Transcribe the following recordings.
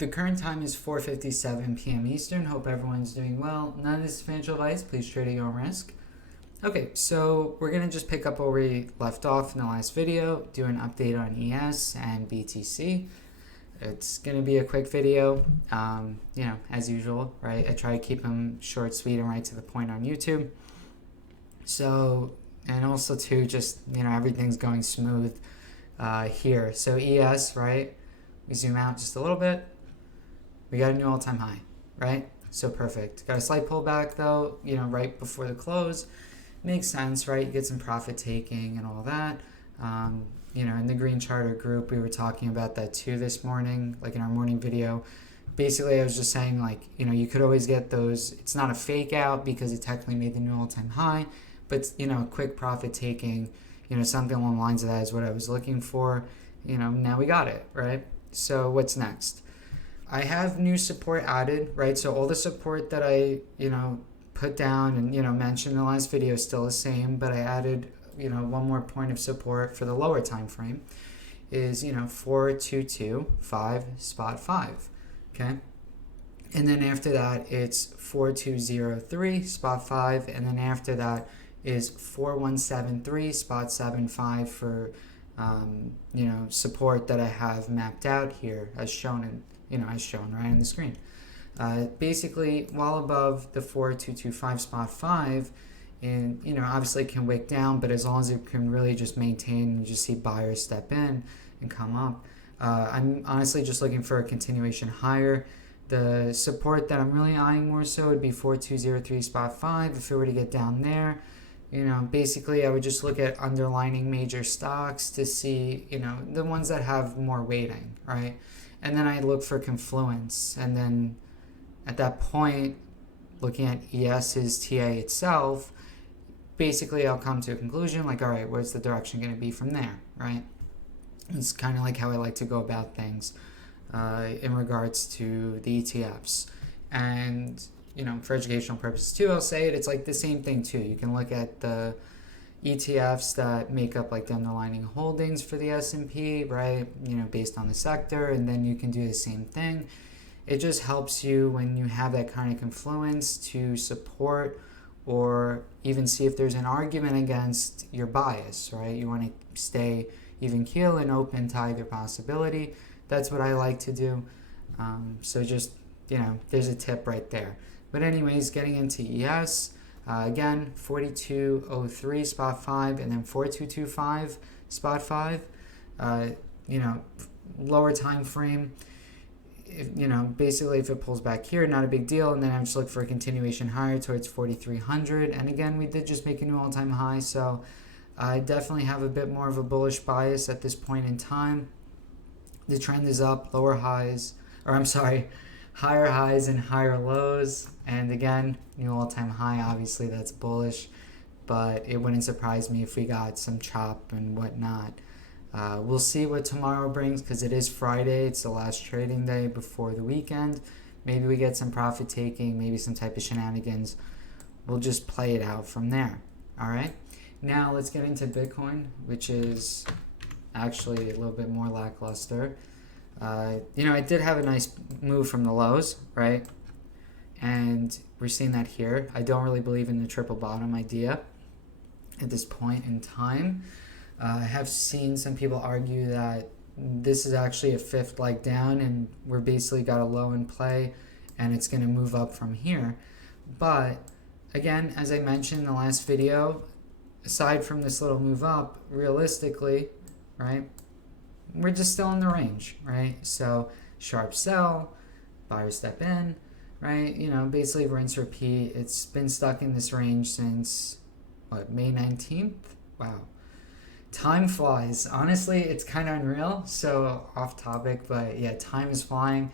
The current time is 4:57 p.m. Eastern. Hope everyone's doing well. None of this is financial advice. Please trade at your own risk. Okay, so we're going to just pick up where we left off in the last video, do an update on ES and BTC. It's going to be a quick video, as usual, right? I try to keep them short, sweet, and right to the point on YouTube. So, and also too, just, everything's going smooth here. So ES, right? We zoom out just a little bit. We got a new all-time high, right? So perfect. Got a slight pullback though, right before the close. Makes sense, right? You get some profit taking and all that. In the green charter group, we were talking about that too this morning, like in our morning video. Basically, I was just saying, you could always get those. It's not a fake out because it technically made the new all-time high, but, quick profit taking, something along the lines of that is what I was looking for. Now we got it, right? So what's next? I have new support added, right? So all the support that I, put down and, mentioned in the last video is still the same, but I added, one more point of support for the lower time frame is, 4225 spot 5, okay? And then after that, it's 4203 spot 5, and then after that is 4173 spot 75 for, support that I have mapped out here as shown in, as shown right on the screen. Basically, while above the 4225 spot 5, and obviously it can wick down, but as long as it can really just maintain and just see buyers step in and come up, I'm honestly just looking for a continuation higher. The support that I'm really eyeing more so would be 4203 spot 5. If it were to get down there, basically I would just look at underlining major stocks to see, the ones that have more weighting, right? And then I look for confluence. And then at that point, looking at ES's TA itself, basically I'll come to a conclusion like, all right, where's the direction going to be from there, right? It's kind of like how I like to go about things in regards to the ETFs. And, for educational purposes too, I'll say it's like the same thing too. You can look at the ETFs that make up like the underlying holdings for the S&P, right? Based on the sector, and then you can do the same thing. It just helps you when you have that kind of confluence to support or even see if there's an argument against your bias, right? You want to stay even keel and open to either possibility. That's what I like to do. So just, there's a tip right there. But anyways, getting into ES, again, 4203 spot 5 and then 4225 spot 5, lower time frame. Basically if it pulls back here, not a big deal. And then I'm just looking for a continuation higher towards 4300. And again, we did just make a new all-time high. So I definitely have a bit more of a bullish bias at this point in time. The trend is up, higher highs and higher lows. And again, new all-time high, obviously that's bullish, but it wouldn't surprise me if we got some chop and whatnot. We'll see what tomorrow brings because it is Friday. It's the last trading day before the weekend. Maybe we get some profit taking, maybe some type of shenanigans. We'll just play it out from there. All right. Now let's get into Bitcoin, which is actually a little bit more lackluster. I did have a nice move from the lows, right? And we're seeing that here. I don't really believe in the triple bottom idea at this point in time. I have seen some people argue that this is actually a fifth leg down and we're basically got a low in play and it's going to move up from here. But again, as I mentioned in the last video, aside from this little move up, realistically, right, we're just still in the range, right? So sharp sell, buyer step in, right? Basically rinse, repeat. It's been stuck in this range since, May 19th? Wow. Time flies. Honestly, it's kind of unreal. So off topic, but yeah, time is flying.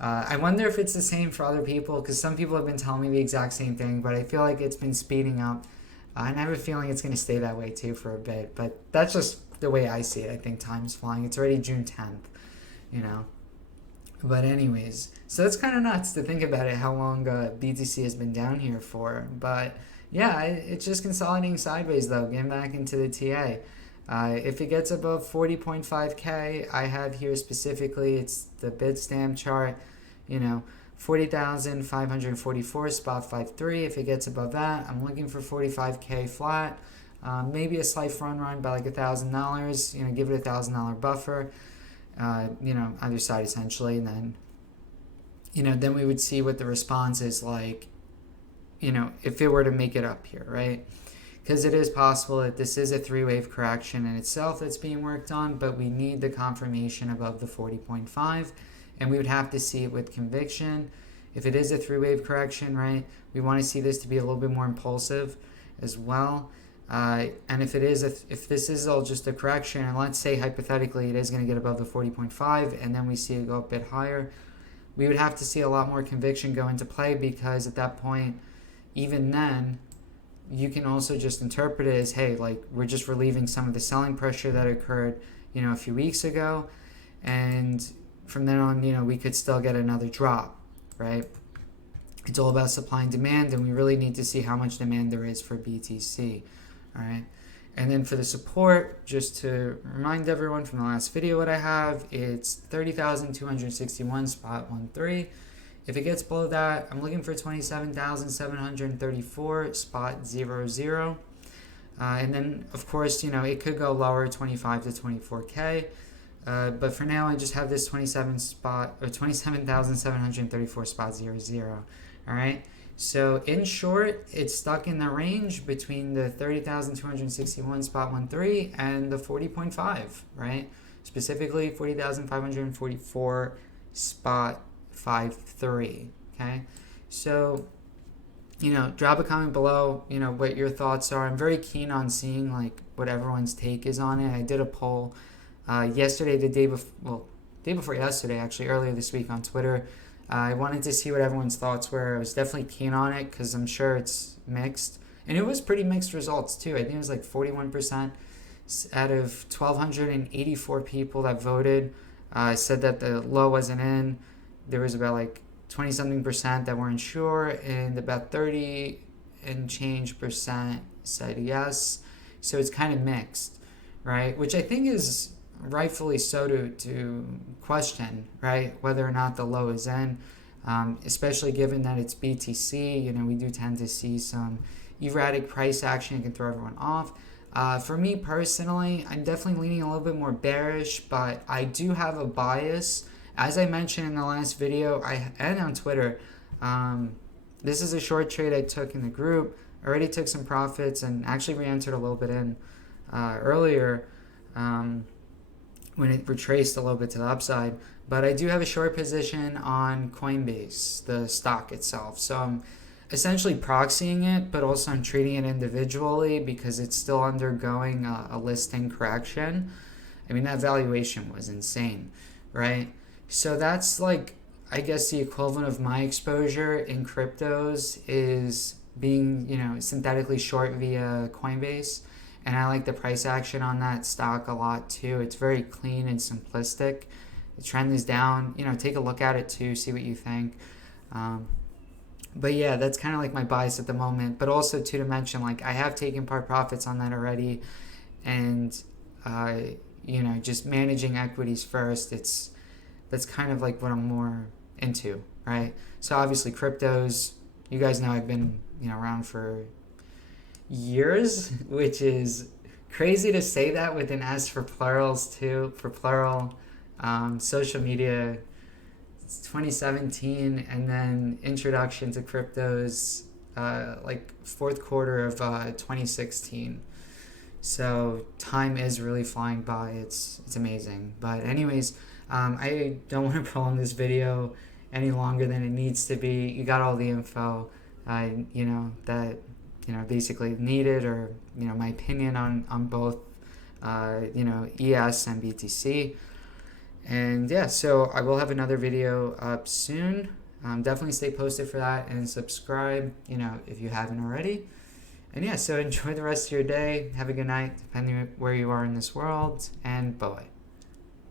I wonder if it's the same for other people because some people have been telling me the exact same thing, but I feel like it's been speeding up. And I have a feeling it's going to stay that way too for a bit, but that's just the way I see it. I think time is flying. It's already June 10th, But anyways, so it's kind of nuts to think about it, how long BTC has been down here for. But yeah, it's just consolidating sideways though, getting back into the TA. If it gets above 40.5K, I have here specifically, it's the bid stamp chart, 40,544 spot 5.3. If it gets above that, I'm looking for 45K flat. Maybe a slight front run by like $1,000, give it $1,000 buffer, either side essentially. And then, then we would see what the response is like, if it were to make it up here, right? Because it is possible that this is a three-wave correction in itself that's being worked on, but we need the confirmation above the 40.5, and we would have to see it with conviction. If it is a three-wave correction, right, we want to see this to be a little bit more impulsive as well. And if this is all just a correction, and let's say hypothetically it is going to get above the 40.5, and then we see it go a bit higher, we would have to see a lot more conviction go into play, because at that point, even then, you can also just interpret it as, hey, like, we're just relieving some of the selling pressure that occurred, a few weeks ago, and from then on, we could still get another drop, right? It's all about supply and demand, and we really need to see how much demand there is for BTC, all right? And then for the support, just to remind everyone from the last video what I have, it's 30,261 spot 1.3. If it gets below that, I'm looking for 27,734 spot 0.0. And then, of course, it could go lower, 25 to 24K. But for now, I just have this 27,734 spot 0.0. All right. So in short, it's stuck in the range between the 30,261 spot 1.3 and the 40.5, right? Specifically 40,544 spot 5.3. Okay. So, drop a comment below, what your thoughts are. I'm very keen on seeing like what everyone's take is on it. I did a poll yesterday, day before yesterday, actually, earlier this week on Twitter. I wanted to see what everyone's thoughts were. I was definitely keen on it because I'm sure it's mixed. And it was pretty mixed results too. I think it was like 41% out of 1,284 people that voted said that the low wasn't in. There was about like 20-something% that weren't sure, and about 30 and change percent said yes. So it's kind of mixed, right? Which I think is rightfully so to question, right, whether or not the low is in, especially given that it's BTC. We do tend to see some erratic price action. It can throw everyone off. For me personally, I'm definitely leaning a little bit more bearish, but I do have a bias. As I mentioned in the last video and on Twitter, this is a short trade I took in the group. I already took some profits and actually re-entered a little bit in earlier when it retraced a little bit to the upside. But I do have a short position on Coinbase, the stock itself. So I'm essentially proxying it, but also I'm treating it individually because it's still undergoing a listing correction. I mean, that valuation was insane, right? So that's like, I guess the equivalent of my exposure in cryptos is being, synthetically short via Coinbase. And I like the price action on that stock a lot too. It's very clean and simplistic. The trend is down. Take a look at it too, see what you think. But yeah, that's kind of like my bias at the moment. But also too, to mention, like, I have taken part profits on that already. And, just managing equities first, that's kind of like what I'm more into, right? So obviously cryptos, you guys know I've been, around for years, which is crazy to say that with an S for plurals too, for plural. Social media, it's 2017, and then introduction to cryptos, like fourth quarter of 2016. So time is really flying by. It's amazing. But anyways, I don't want to prolong this video any longer than it needs to be. You got all the info, that basically needed, or my opinion on both ES and BTC. And yeah, so I will have another video up soon. Definitely stay posted for that, and subscribe if you haven't already. And yeah, so enjoy the rest of your day. Have a good night, depending on where you are in this world, and bye.